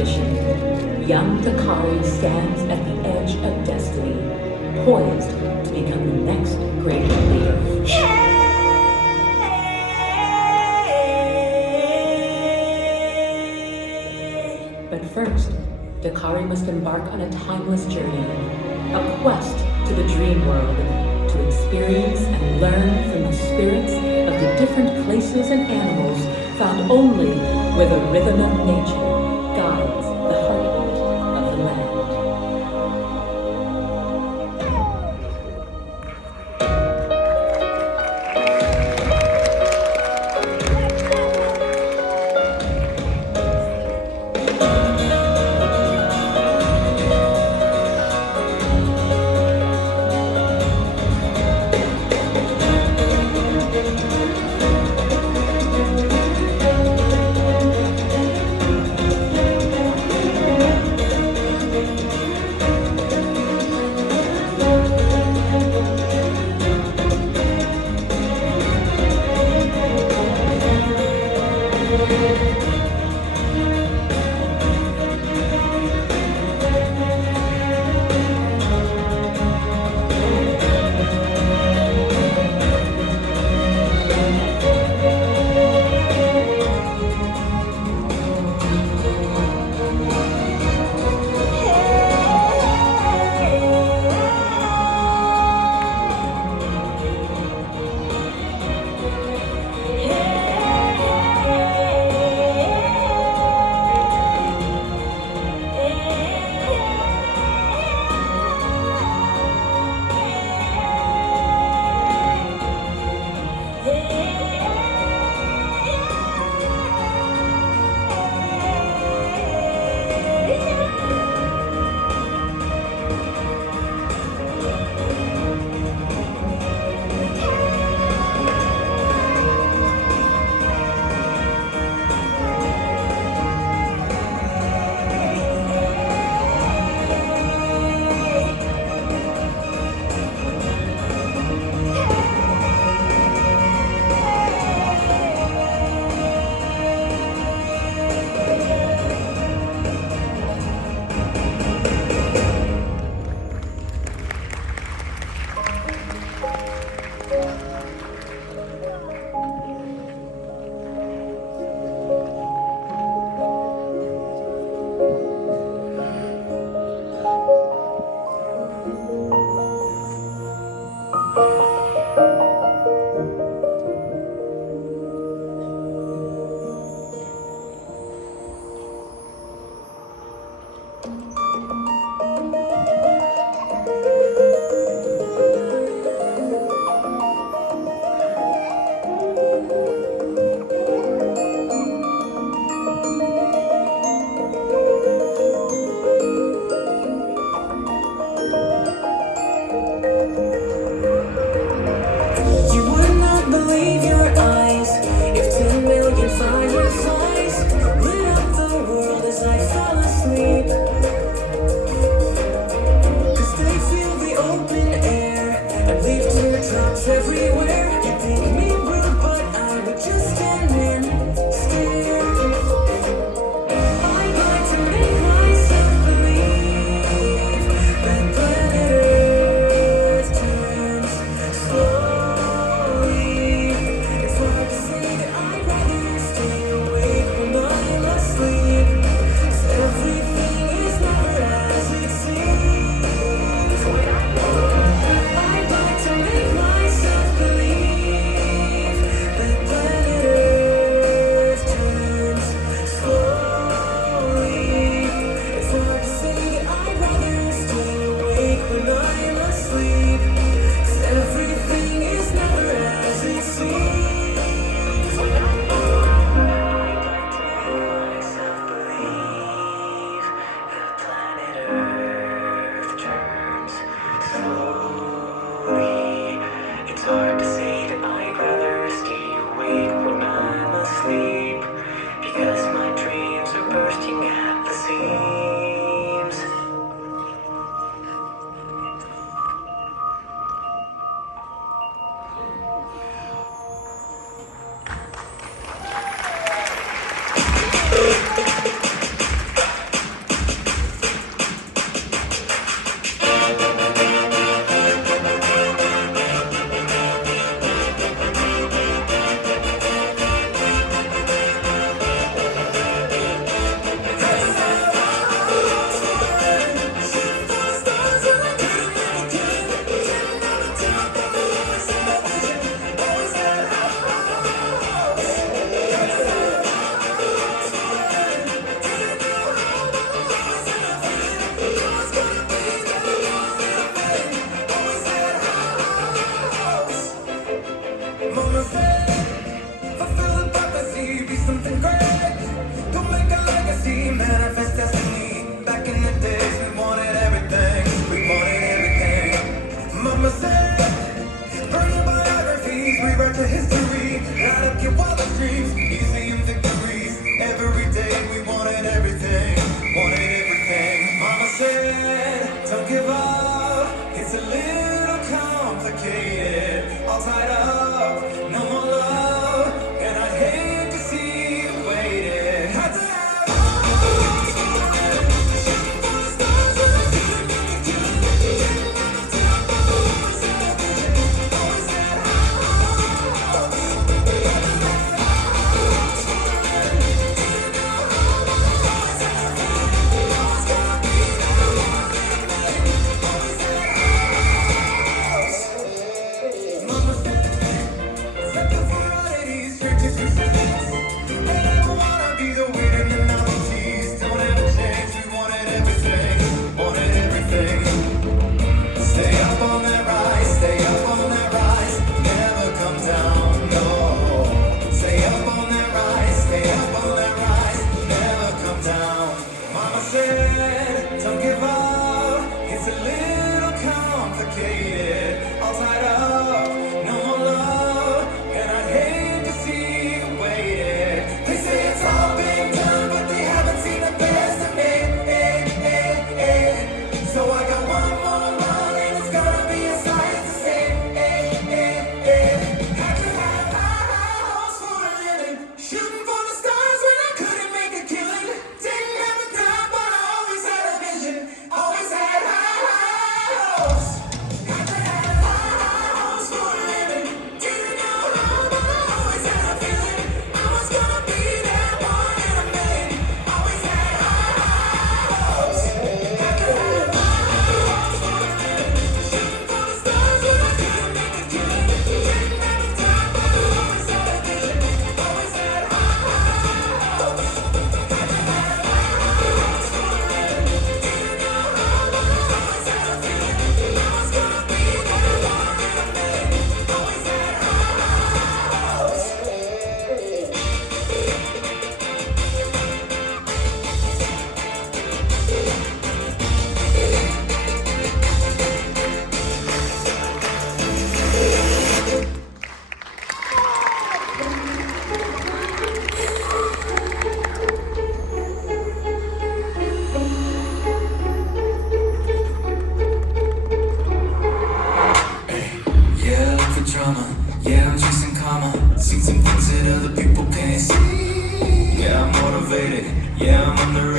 tradition, young Dakari stands at the edge of destiny, poised to become the next great leader. But first, Dakari must embark on a timeless journey, a quest to the dream world, to experience and learn from the spirits of the different places and animals found only where the rhythm of nature guides the heartbeat of the land.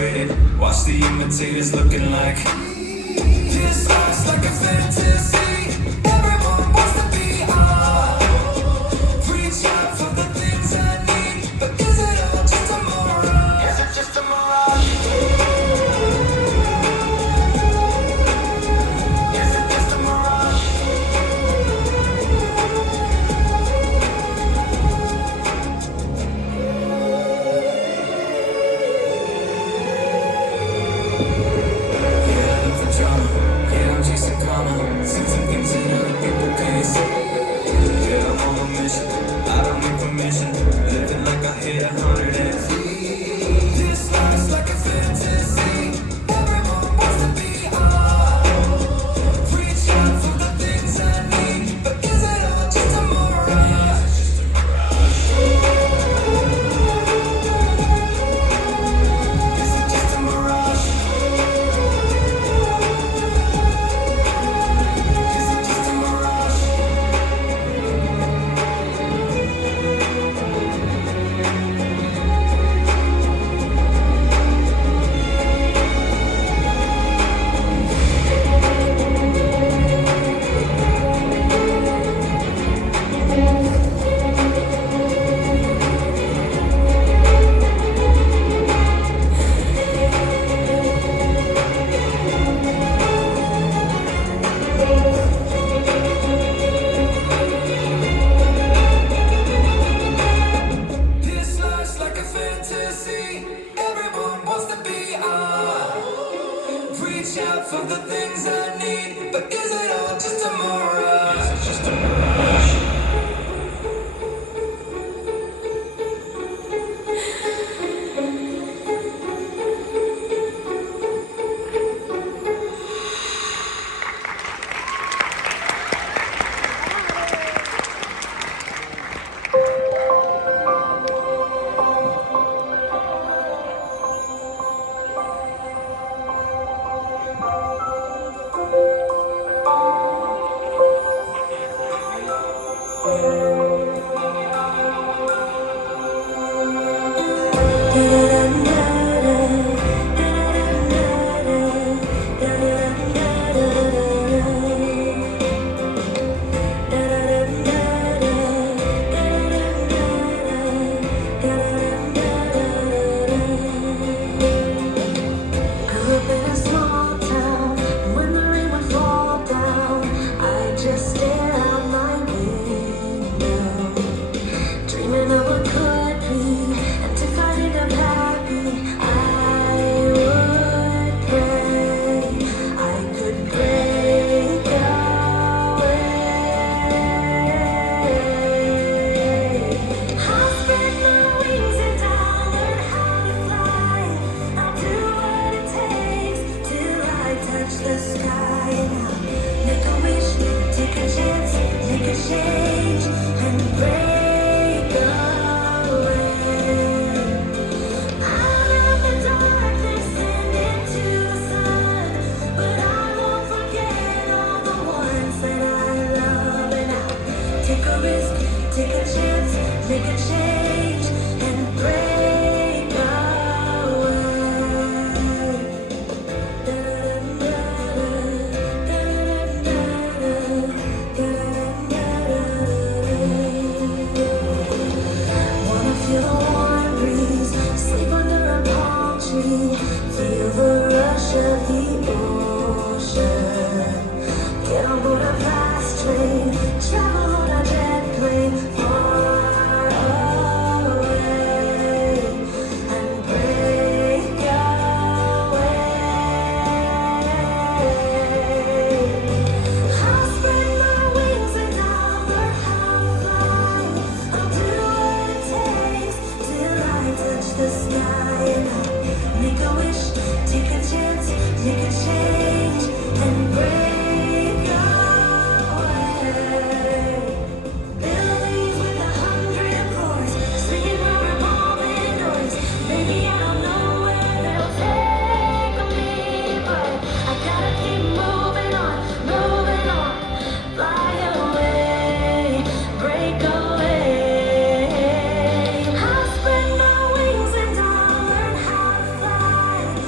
overrated. Watch the imitators looking like this life's like a fantasy. Everyone wants to be on. Reach out for the things I need, but is it all just a mirage? Is it just a mirage? Is it just a mirage? Yeah, I look for drama. Yeah, I'm chasing karma. Seen some things that other people can't see. Yeah, I'm on a mission. I don't need permission. Living like I hit 103. This life's like a fantasy. Everyone wants to be on. Reach out for the things I need, but is it all just a mirage? Is it just a mirage? Is it just a mirage? This life's like a fantasy. Everyone wants to be on. Reach out for the things I need, but is it all just a mirage? Is it just a mirage? Grew up in a small town, and when the rain would fall down, I just stare out my window, dreaming of what could be, and if I end up happy, I would pray I could break away. I'll spread my wings and I'll learn how to fly. I'll do what it takes till I touch the sky. And I'll make a wish, take a chance, make a change, and break away. Out of the darkness and into the sun, but I won't forget all the ones that I love. And I'll take a risk, take a chance, make a change, and break away. Wanna feel the warm breeze, sleep under a palm tree, feel the rush of the ocean. Get on board a fast train, travel on a jet plane far away, and break away. I'll spread my wings and I'll learn how to fly. I'll do what it takes till I touch the sky. And I'll make a wish, take a chance, make a change, and break away. Buildings with 100 floors, swinging rubber ball windows. Maybe I don't know where they'll take me, but I gotta keep moving on, fly away, break away. I'll spread my wings and I'll learn how to fly.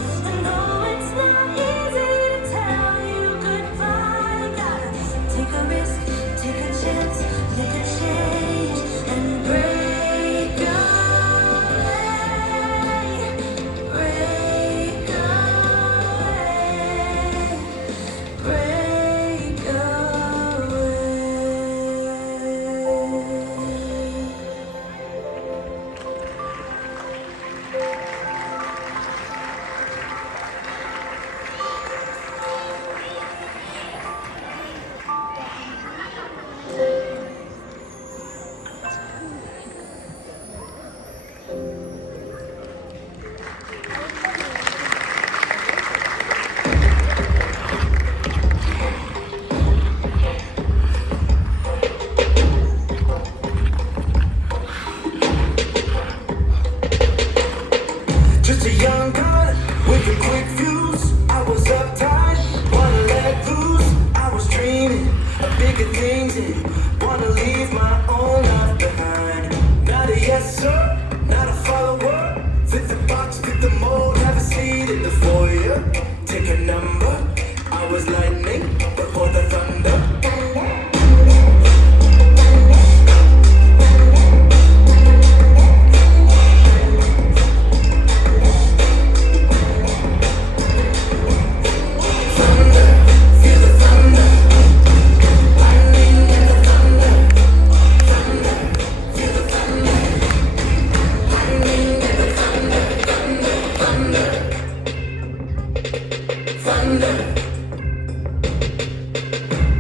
wonder, take a number. I was lightning before the thunder.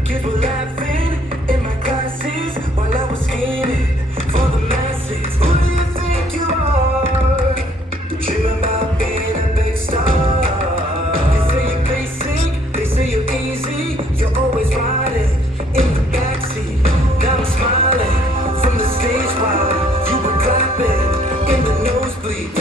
Kids were laughing in my classes while I was scheming for the masses. Who do you think you are? Dreaming about being a big star. They say you're basic, they say you're easy. You're always riding in the backseat. Now I'm smiling from the stage while you were clapping in the nosebleed.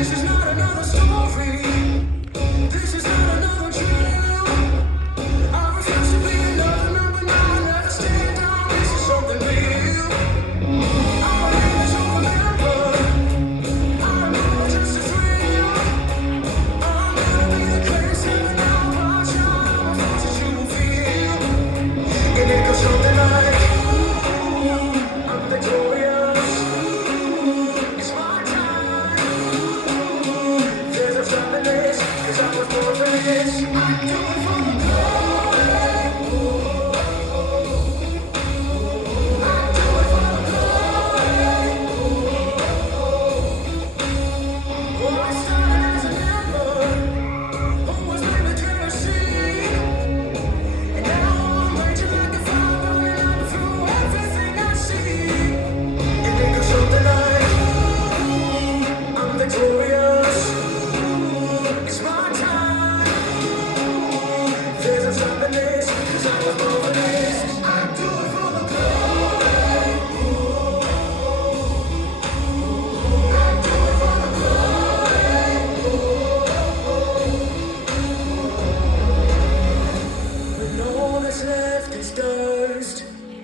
This is not another story. This is not another drill. I refuse to be another number nine. Never stand down. This is something real. Our name is over. I know it's just a thrill. I'm gonna be the greatest ever now. Watch out, the forces you will feel. And it goes something like, I'm victorious. It's my time. There's a sadness, 'cause I was born for this. I do it for the glory. I do it for the glory. Oh, I started as a member who was made with Tennessee. And now I'm raging like a fire burning up through everything I see. And it goes something like, I'm victorious. It's my time. There's a sadness, 'cause I was born for this. I do it for the glory. I do it for the glory. When all that's left is dust,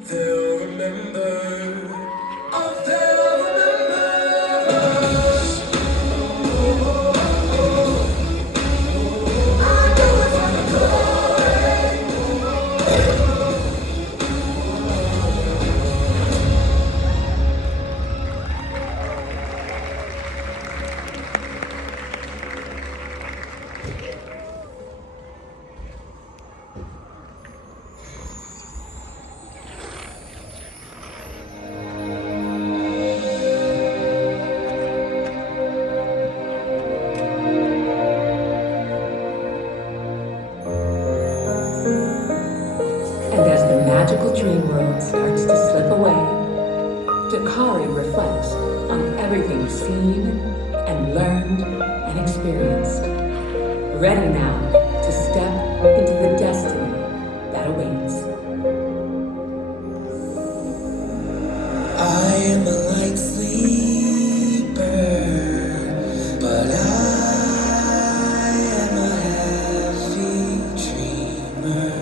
they'll remember. Oh, they'll remember us. I do it for the glory. And as the magical dream world starts to slip away, Dakari reflects on everything seen and learned and experienced, ready now to step into the destiny that awaits. I am a light sleeper, but I am a heavy dreamer.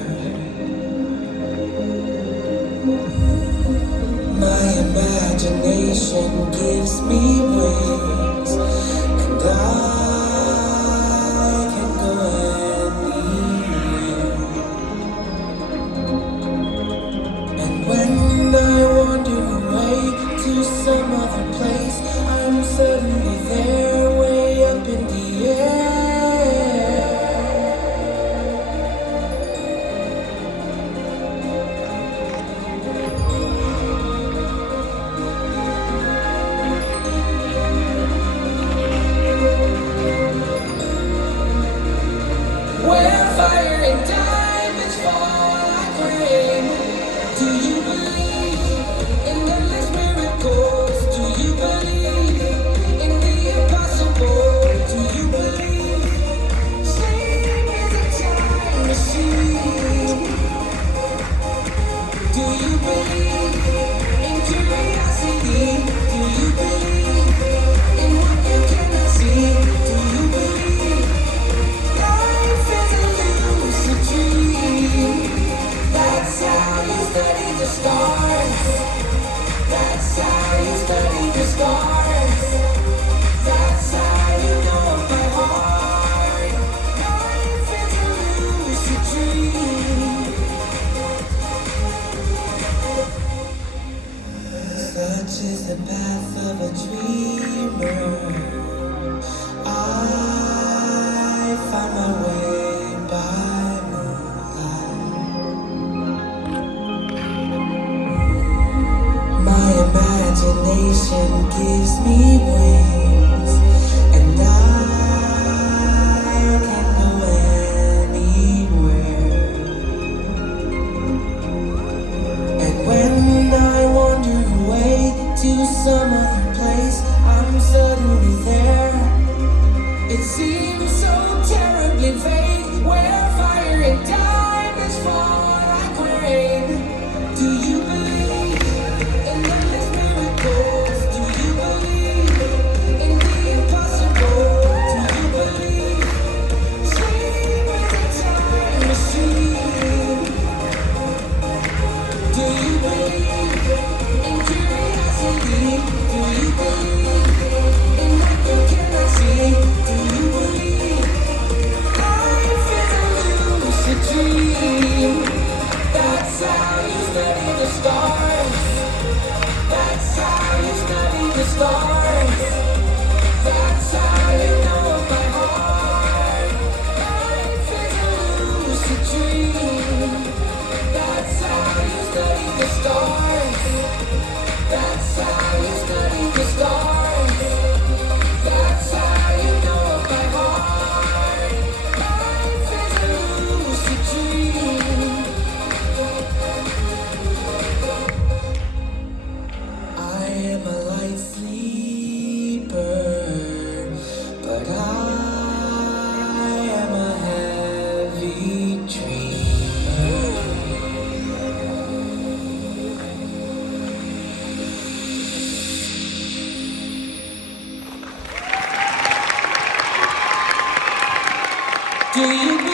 My imagination gives me wings, and I can go anywhere. And when I wander away to Such is the path of a dreamer. I find my way by moonlight. My imagination gives me wings, and I can go anywhere. And when I wander away to some other place, I'm suddenly there. It seems so terribly vague, where fire and diamonds fall like rain. Do you believe in endless miracles? Do you believe in the impossible? Do you believe sleep with a time machine? Do you believe in curiosity? Do you believe in what you cannot see? Do you believe life is a lucid dream? That's how you study the stars. That's how you study the stars. That's how you know my heart. Life is a lucid dream. That's how you study the stars. That's how you study the stars. That's how you know my heart. Life is a lucid dream. I am a light sleeper, but I am a heavy dreamer. Do you believe